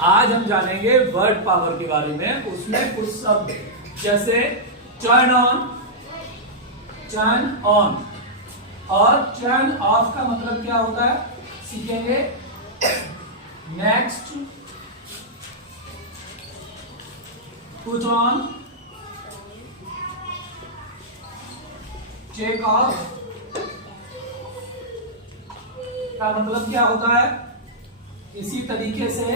आज हम जानेंगे वर्ड पावर के बारे में। उसमें कुछ शब्द जैसे टर्न ऑन और टर्न ऑफ का मतलब क्या होता है सीखेंगे। Next put on, take off का मतलब क्या होता है। इसी तरीके से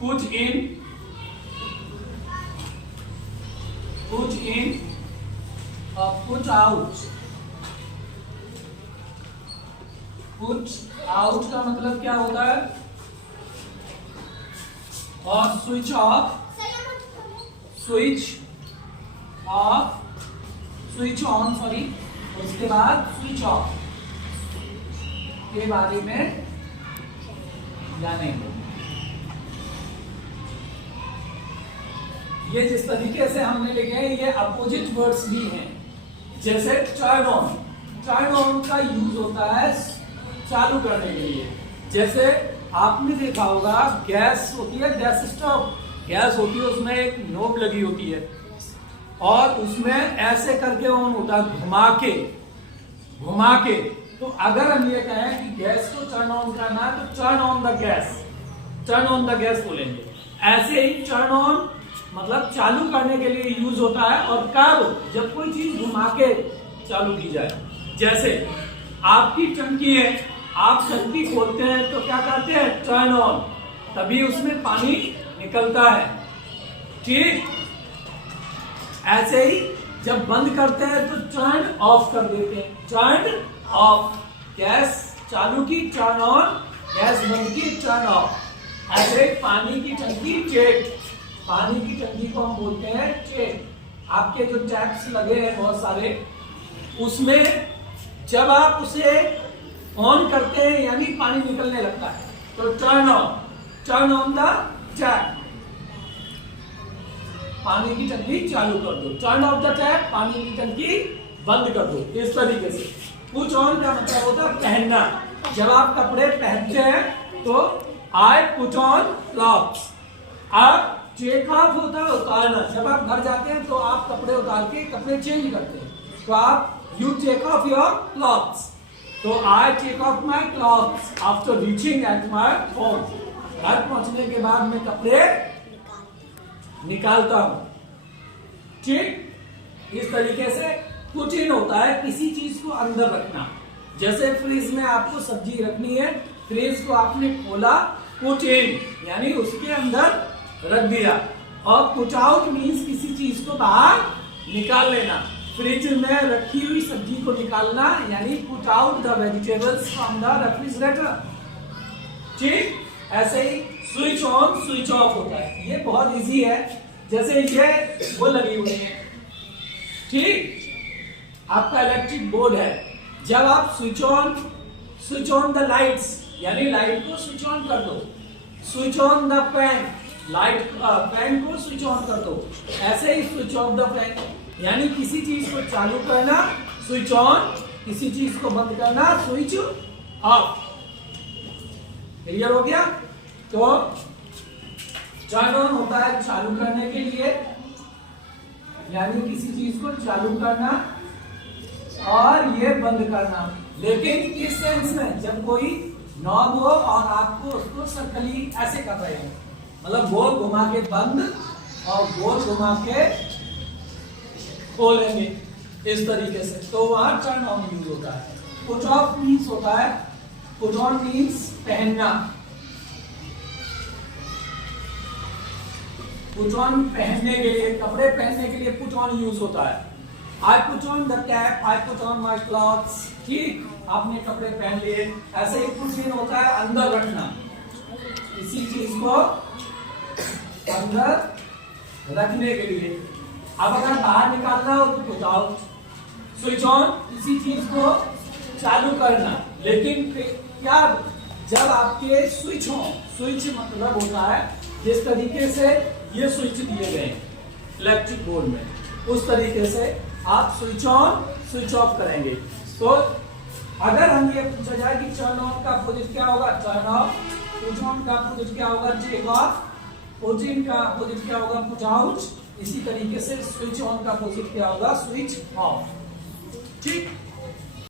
पुट इन और पुट आउट का मतलब क्या होता है। और स्विच ऑन सॉरी, उसके बाद स्विच ऑफ के बारे में जानेंगे। ये जिस तरीके से हमने लिखे हैं ये अपोजिट वर्ड्स भी हैं। जैसे टर्न ऑन का यूज होता है चालू करने के लिए। जैसे आपने देखा होगा गैस होती है, गैस स्टोव गैस होती है, उसमें एक नोब लगी होती है और उसमें ऐसे करके ऑन होता है घुमा के। तो अगर हम ये कहें कि गैस को टर्न ऑन करना है तो टर्न ऑन द गैस बोलेंगे। ऐसे ही टर्न ऑन मतलब चालू करने के लिए यूज होता है। और कब, जब कोई चीज घुमा के चालू की जाए। जैसे आपकी टंकी है, आप टंकी खोलते हैं तो क्या करते हैं टर्न ऑन, तभी उसमें पानी निकलता है। ठीक ऐसे ही जब बंद करते हैं तो टर्न ऑफ कर देते हैं। टर्न ऑफ, गैस चालू की टर्न ऑन, गैस बंद की टर्न ऑफ। ऐसे पानी की टंकी चेक, पानी की टंकी को हम बोलते हैं चेक। आपके जो टैप्स लगे हैं बहुत सारे, उसमें जब आप उसे ऑन करते हैं यानी पानी निकलने लगता है तो टर्न ऑन द टैप, पानी की टंकी चालू कर दो। टर्न ऑफ द टैप, पानी की टंकी बंद कर दो। इस तरीके से पुट ऑन का मतलब होता है पहनना। जब आप कपड़े पहनते हैं तो आई पुट ऑन क्लॉथ्स। अब टेक ऑफ होता है उतारना। जब आप घर जाते हैं तो आप कपड़े उतार के कपड़े चेंज करते हैं, तो आप you take off your clothes. तो I take off my clothes after reaching at my home. घर पहुंचने के बाद मैं कपड़े निकालता हूं। ठीक इस तरीके से पुट इन होता है किसी चीज को अंदर रखना। जैसे फ्रिज में आपको सब्जी रखनी है, फ्रिज को आपने खोला, पुट इन यानी उसके अंदर रख दिया। और पुट आउट मीन्स किसी चीज को बाहर निकाल लेना। फ्रिज में रखी हुई सब्जी को निकालना यानी put out the vegetables from the refrigerator. ठीक ऐसे ही स्विच ऑन स्विच ऑफ होता है। ये बहुत इजी है। जैसे ये वो लगी हुई है, ठीक आपका इलेक्ट्रिक बोर्ड है। जब आप स्विच ऑन द लाइट्स यानी लाइट को स्विच ऑन कर दो। Switch on the fan, fan को स्विच ऑन कर दो। ऐसे ही स्विच ऑफ द फैन यानी किसी चीज को चालू करना स्विच ऑन, किसी चीज को बंद करना स्विच ऑफ। क्लियर हो गया। तो टर्न ऑन होता है चालू करने के लिए यानी किसी चीज को चालू करना, और ये बंद करना। लेकिन किस सेंस में, जब कोई नॉब हो और आपको उसको सर्कली ऐसे कर रहे हो, मतलब गोल घुमा के बंद और गोल घुमा के खोलेंगे इस तरीके से, तो वहां टर्न ऑन यूज होता है। पुट ऑफ मीन्स होता है, पुट ऑन मीन्स पहनना। पुट ऑन पहनने के लिए, कपड़े पहनने के लिए पुट ऑन यूज होता है। I put on the cap, I put on my clothes. ठीक आपने कपड़े पहन लिए। ऐसे ही पुट इन होता है अंदर रखना, किसी चीज को अंदर रखने के लिए। अब अगर बाहर निकालना हो तो पुट आउट। स्विच ऑन किसी चीज को चालू करना। लेकिन क्या, जब आपके स्विच हो, स्विच मतलब होता है जिस तरीके से ये स्विच दिए गए इलेक्ट्रिक बोर्ड में, उस तरीके से आप स्विच ऑन स्विच ऑफ करेंगे। तो अगर हम ये पूछा जाए कि टर्न ऑन का अपोजिट क्या होगा, टर्न ऑफ, पुश ऑन का अपोजिट क्या होगा, टेक ऑफ। पुट इन का अपोजिट क्या होगा, पुट आउट। इसी तरीके से स्विच ऑन का अपोजिट क्या होगा, स्विच ऑफ। ठीक।